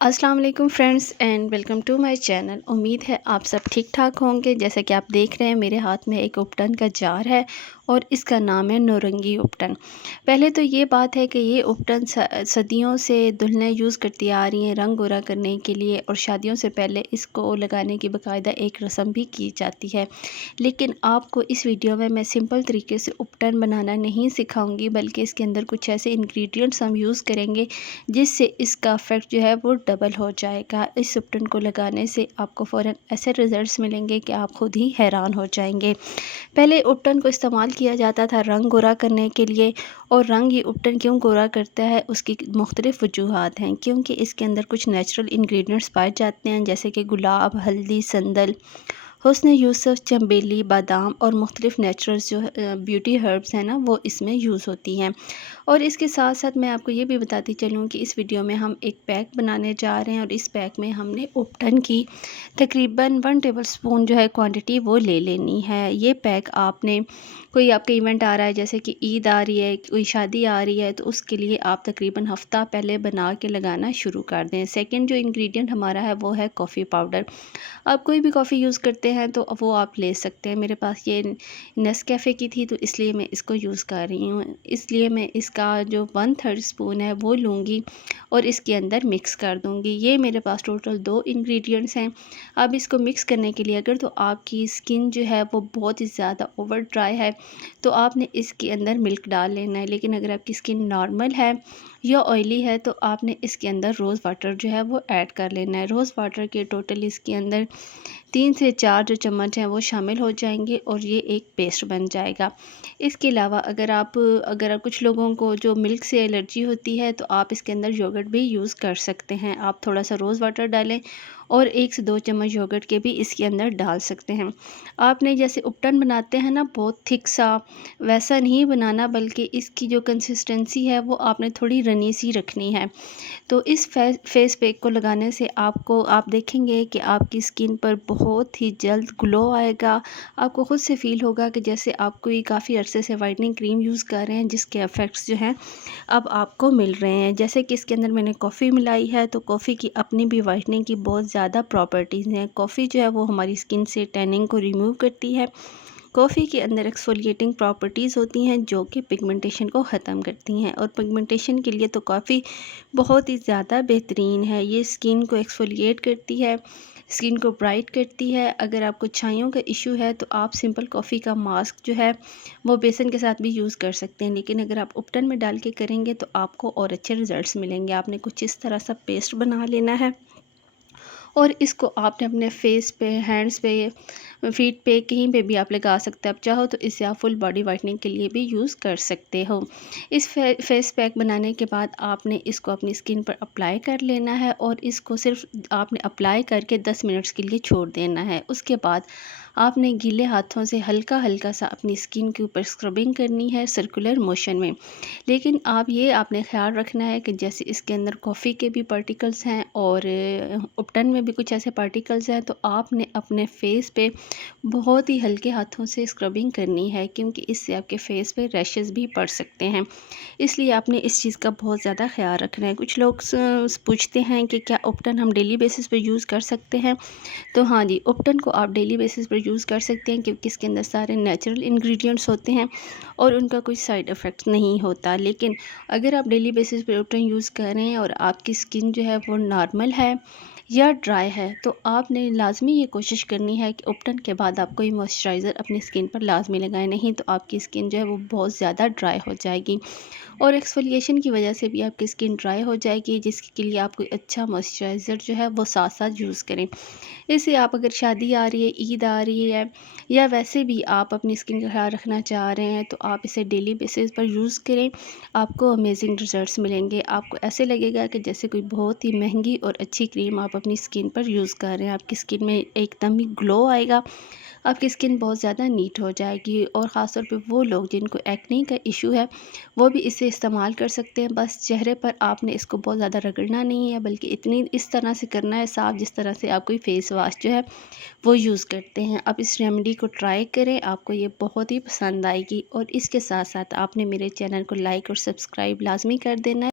अस्सलाम वालेकुम friends and welcome to my channel. उम्मीद है आप सब ठीक ठाक होंगे। जैसे कि आप देख रहे हैं मेरे हाथ में एक उपटन का जार है और इसका नाम है नौरंगी उपटन। पहले तो ये बात है कि ये उपटन सदियों से दुल्हनें यूज़ करती आ रही हैं रंग गोरा करने के लिए, और शादियों से पहले इसको लगाने की बाकायदा एक रस्म भी की जाती है। लेकिन आपको इस वीडियो में मैं सिंपल तरीके से उपटन बनाना नहीं सिखाऊंगी, बल्कि इसके अंदर कुछ ऐसे इंग्रेडिएंट्स हम यूज़ करेंगे जिससे इसका इफ़ेक्ट जो है वो डबल हो जाएगा। इस उपटन को लगाने से आपको फ़ौरन ऐसे रिज़ल्ट्स मिलेंगे कि आप खुद ही हैरान हो जाएंगे। पहले उपटन को इस्तेमाल किया जाता था रंग गोरा करने के लिए, और रंग ये उपटन क्यों गोरा करता है उसकी मुख्तलिफ़ वजूहात हैं। क्योंकि इसके अंदर कुछ नेचुरल इंग्रेडिएंट्स पाए जाते हैं, जैसे कि गुलाब, हल्दी, संदल, हुस्न यूसुफ, चमेली, बादाम और मुख्तलिफ़ नेचुरल जो ब्यूटी हर्ब्स हैं ना, वो इसमें यूज़ होती हैं। और इसके साथ साथ मैं आपको ये भी बताती चलूँ कि इस वीडियो में हम एक पैक बनाने जा रहे हैं, और इस पैक में हमने उपटन की तकरीबन 1 टेबलस्पून जो है क्वांटिटी वो ले लेनी है। ये पैक आपने, कोई आपका इवेंट आ रहा है जैसे कि ईद आ रही है, कोई शादी आ रही है, तो उसके लिए आप तकरीबन हफ़्ता पहले बना के लगाना शुरू कर दें। सेकंड जो इंग्रेडिएंट हमारा है वो है कॉफ़ी पाउडर। आप कोई भी कॉफ़ी यूज़ करते हैं तो वो आप ले सकते हैं। मेरे पास ये नेस्कैफ़े की थी तो इसलिए मैं इसको यूज़ कर रही हूँ। इसलिए मैं इसका जो 1/3 स्पून है वो लूँगी और इसके अंदर मिक्स कर दूँगी। ये मेरे पास टोटल 2 इंग्रेडिएंट्स हैं। अब इसको मिक्स करने के लिए, अगर तो आपकी स्किन जो है वो बहुत ही ज़्यादा ओवर ड्राई है तो आपने इसके अंदर मिल्क डाल लेना है। लेकिन अगर आपकी स्किन नॉर्मल है या ऑयली है तो आपने इसके अंदर रोज़ वाटर जो है वो ऐड कर लेना है। रोज़ वाटर के टोटल इसके अंदर 3 से 4 जो चम्मच हैं वो शामिल हो जाएंगे और ये एक पेस्ट बन जाएगा। इसके अलावा अगर कुछ लोगों को जो मिल्क से एलर्जी होती है तो आप इसके अंदर योगर्ट भी यूज़ कर सकते हैं। आप थोड़ा सा रोज़ वाटर डालें और 1 से 2 चम्मच योगर्ट के भी इसके अंदर डाल सकते हैं। आपने जैसे उपटन बनाते हैं ना बहुत थिक सा, वैसा नहीं बनाना, बल्कि इसकी जो कंसिस्टेंसी है वो आपने थोड़ी रनी सी रखनी है। तो इस फेस पैक को लगाने से आप देखेंगे कि आपकी स्किन पर बहुत ही जल्द ग्लो आएगा। आपको खुद से फ़ील होगा कि जैसे आप कोई काफ़ी अरसे से वाइटनिंग क्रीम यूज़ कर रहे हैं जिसके इफ़ेक्ट्स जो हैं अब आपको मिल रहे हैं। जैसे कि इसके अंदर मैंने कॉफ़ी मिलाई है, तो कॉफ़ी की अपनी भी वाइटनिंग की बहुत ज़्यादा प्रॉपर्टीज़ हैं। कॉफ़ी जो है वो हमारी स्किन से टैनिंग को रिमूव करती है। कॉफ़ी के अंदर एक्सफोलिएटिंग प्रॉपर्टीज़ होती हैं जो कि पिगमेंटेशन को ख़त्म करती हैं, और पिगमेंटेशन के लिए तो कॉफ़ी बहुत ही ज़्यादा बेहतरीन है। ये स्किन को एक्सफोलिएट करती है, स्किन को ब्राइट करती है। अगर आपको छाइयों का इशू है तो आप सिंपल कॉफ़ी का मास्क जो है वो बेसन के साथ भी यूज़ कर सकते हैं। लेकिन अगर आप उपटन में डाल के करेंगे तो आपको और अच्छे रिज़ल्ट्स मिलेंगे। आपने कुछ इस तरह सा पेस्ट बना लेना है और इसको आपने अपने फेस पे, हैंड्स पे, फीट पे, कहीं पे भी आप लगा सकते हैं। आप चाहो तो इसे आप फुल बॉडी वाइटनिंग के लिए भी यूज़ कर सकते हो। इस फेस पैक बनाने के बाद आपने इसको अपनी स्किन पर अप्लाई कर लेना है, और इसको सिर्फ आपने अप्लाई करके 10 मिनट्स के लिए छोड़ देना है। उसके बाद आपने गीले हाथों से हल्का हल्का सा अपनी स्किन के ऊपर स्क्रबिंग करनी है सर्कुलर मोशन में। लेकिन आपने ख्याल रखना है कि जैसे इसके अंदर कॉफ़ी के भी पार्टिकल्स हैं और उपटन में भी कुछ ऐसे पार्टिकल्स हैं, तो आपने अपने फेस पे बहुत ही हल्के हाथों से स्क्रबिंग करनी है, क्योंकि इससे आपके फेस पे रैशेस भी पड़ सकते हैं। इसलिए आपने इस चीज़ का बहुत ज़्यादा ख्याल रखना है। कुछ लोग पूछते हैं कि क्या उपटन हम डेली बेसिस पे यूज़ कर सकते हैं। तो हाँ जी, उपटन को आप डेली बेसिस पर यूज़ कर सकते हैं, क्योंकि इसके अंदर सारे नेचुरल इंग्रेडिएंट्स होते हैं और उनका कोई साइड इफ़ेक्ट नहीं होता। लेकिन अगर आप डेली बेसिस पे उपटन यूज़ कर रहे हैं और आपकी स्किन जो है वो नॉर्मल है या ड्राई है, तो आपने लाज़मी ये कोशिश करनी है कि उपटन के बाद आप कोई मॉइस्चराइज़र अपनी स्किन पर लाज़मी लगाएं, नहीं तो आपकी स्किन जो है वो बहुत ज़्यादा ड्राई हो जाएगी और एक्सफोलिएशन की वजह से भी आपकी स्किन ड्राई हो जाएगी, जिसके लिए आप कोई अच्छा मॉइस्चराइज़र जो है वो साथ साथ यूज़ करें। इससे आप, अगर शादी आ रही है, ईद आ रही है, या वैसे भी आप अपनी स्किन का ख्याल रखना चाह रहे हैं, तो आप इसे डेली बेसिस पर यूज़ करें। आपको अमेजिंग रिजल्ट्स मिलेंगे। आपको ऐसे लगेगा कि जैसे कोई बहुत ही महंगी और अच्छी क्रीम आप अपनी स्किन पर यूज़ कर रहे हैं। आपकी स्किन में एकदम ही ग्लो आएगा, आपकी स्किन बहुत ज़्यादा नीट हो जाएगी। और ख़ास तौर पे वो लोग जिनको एक्ने का इशू है वो भी इसे इस्तेमाल कर सकते हैं। बस चेहरे पर आपने इसको बहुत ज़्यादा रगड़ना नहीं है, बल्कि इस तरह से करना है साफ़, जिस तरह से आप कोई फेस वॉश जो है वो यूज़ करते हैं। आप इस रेमेडी को ट्राई करें, आपको ये बहुत ही पसंद आएगी। और इसके साथ साथ आपने मेरे चैनल को लाइक और सब्सक्राइब लाजमी कर देना है।